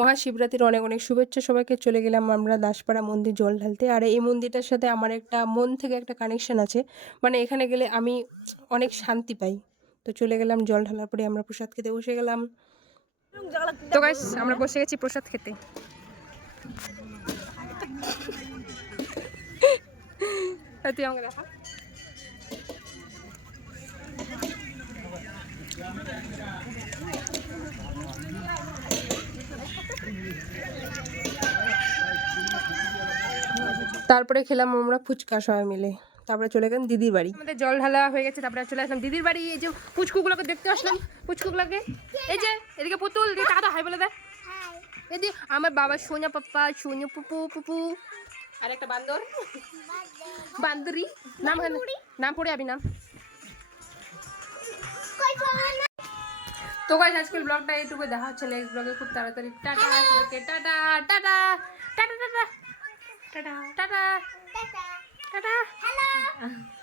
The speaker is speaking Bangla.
মহাশিবরাত্রির অনেক অনেক শুভেচ্ছা সবাইকে। চলে গেলাম আমরা দাসপাড়া মন্দির জল ঢালতে। আর এই মন্দিরটার সাথে আমার একটা মন থেকে একটা কানেকশন আছে, মানে এখানে গেলে আমি অনেক শান্তি পাই। তো চলে গেলাম, জল ঢালার পরে আমরা প্রসাদ খেতে বসে গেলাম। তো গাইস আমরা বসে গেছি প্রসাদ খেতে। তুই আমাকে দেখা। তারপরে খেলাম আমরা ফুচকা সবাই মিলে। তারপরে চলে গেলাম দিদির বাড়ি। আমাদের জল ঢালা হয়ে গেছে, তারপরে চলে আসলাম দিদির বাড়ি। এই যে পুচকুগুলোকে দেখতে আসলাম, পুচকুগুলোকে এই যে এদিকে পুতুল দিয়ে টাকা হাই বলে দেয়। এই যে আমার বাবা সোনা পাপ্পা, সোনা পুপু পুপু, আর একটা বান্দর বান্দরি নাম নাম পড়ে আবি নাম। তো গাইস আজকের ব্লগটা এইটুকু, দেখা হচ্ছে নেক্সট ব্লগে খুব তাড়াতাড়ি। টাটা সবাইকে, tata tata tata tata tata tata tata.